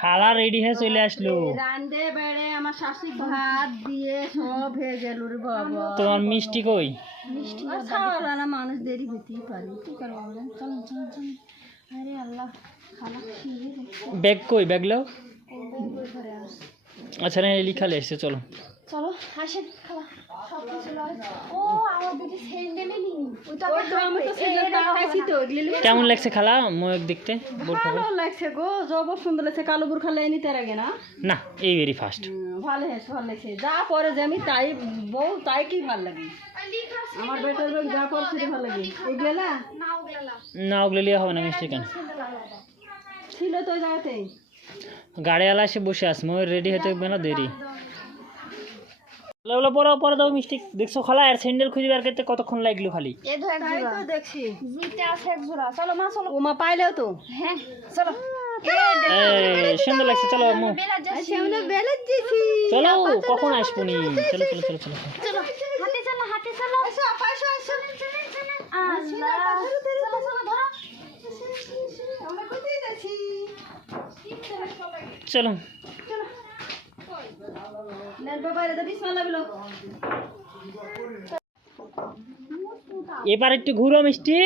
খালা রেডি হয়ে চলে আসলো। রান্দে বেড়ে আমার শাশুড়ি ভাত দিয়ে সব হয়ে গেল রে বাবা। তোমার মিষ্টি কই? মিষ্টি খাওয়ালা না, মানুষ দেরি হতেই পারে, কি করবো বলেন। চলুন চলুন চলুন। আরে আল্লাহ, খালা খেয়ে ব্যাগ কই? ব্যাগ লাও। ঘরে আস। আচ্ছা না, লিখালে এসছে, চলো চলো আসেন খালা, সব কিছু লয়। ও আমার দিদি স্যান্ডেলে নি, ওইটা আমি তো স্যান্ডেল দেখাইছি তো, এগুলি কেমন লাগছে খালা ময়ূর দেখতে? ভালো লাগছে গো, জব সুন্দর লাগছে। কালো বুরখা লাইনি তার আগে না না, এই ভেরি ফার্স্ট। ভালো হয়েছে, ভালো লাগছে। যা পরে যে আমি তাই বউ, তাই কি ভালো লাগে আমার বেটার লোক, যা পরে সেটা ভালো লাগে। এগুলো না, ওগুলো লিয়া হবে না। মিষ্টি কেন ছিল তো ওই জায়গাতেই। গাড়িওয়ালা এসে বসে আছে, ময়ূর রেডি হতে হবে না, দেরি। ওগুলো পরে পরে দাও মিষ্টি। দেখছো খালা, আর স্যান্ডেল খুঁজে বের করতে কতক্ষণ লাগলো খালি? তাই তো দেখছি, জিতে আছে এক জোড়া। চলো মা, চলো। ও মা পাইলেও তো, হ্যাঁ চলো। সুন্দর লাগছে, চলো আম্মু আমরা বেলাত দিছি। চলো। কখন আসবো নি? চলো চলো চলো চলো চলো হাঁটে চলো, হাঁটে চলো। এসো আপা, এসো এসো। আল্লাহ, চলো চলো ধরো। আমরা কোথায় যাচ্ছি? চলো। নেন বাবা, এটা বিসমিল্লাহ বলো। এবার একটু ঘুরো মিষ্টি।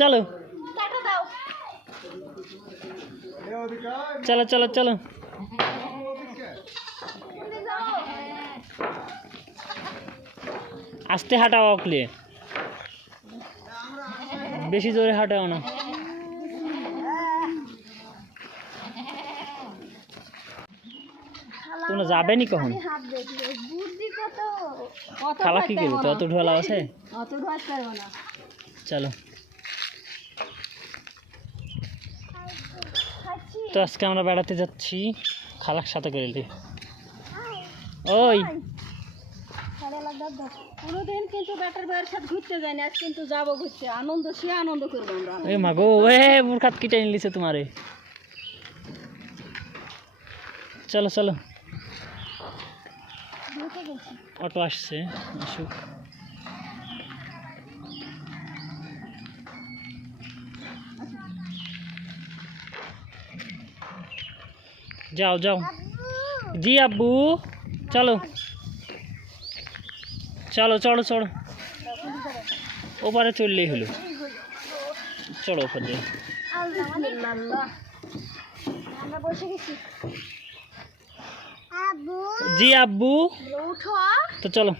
চলো টাটা দাও। চলো চলো চলো। আস্তে হাঁটাও, অকলে বেশি জোরে হাঁটাও না। তোমরা যাবে নি কখন? খালা কি করবো? তো অত ঢোলা আছে, অত ঢোয়াতে পারবো না। চলো। তো আজকে আমরা বেড়াতে যাচ্ছি খালার সাথে করে। ওই কোনোদিন কিন্তু বেটার বউয়ের সাথে ঘুরতে যাই না, আজ কিন্তু যাবো ঘুরতে। আনন্দ, সে আনন্দ করবো আমরা। এ মাগো, মুরখাত কিটা নিলিছে তোমারে। চলো চলো। অটো আসছে, আসুক। যাও যাও। জি আব্বু, চলো চলো চলো চলো। ওপারে চললেই হলো, চলো ওপর দিয়ে। আমরা বসে গেছি। জি আব্বু, উঠো। তো চলো।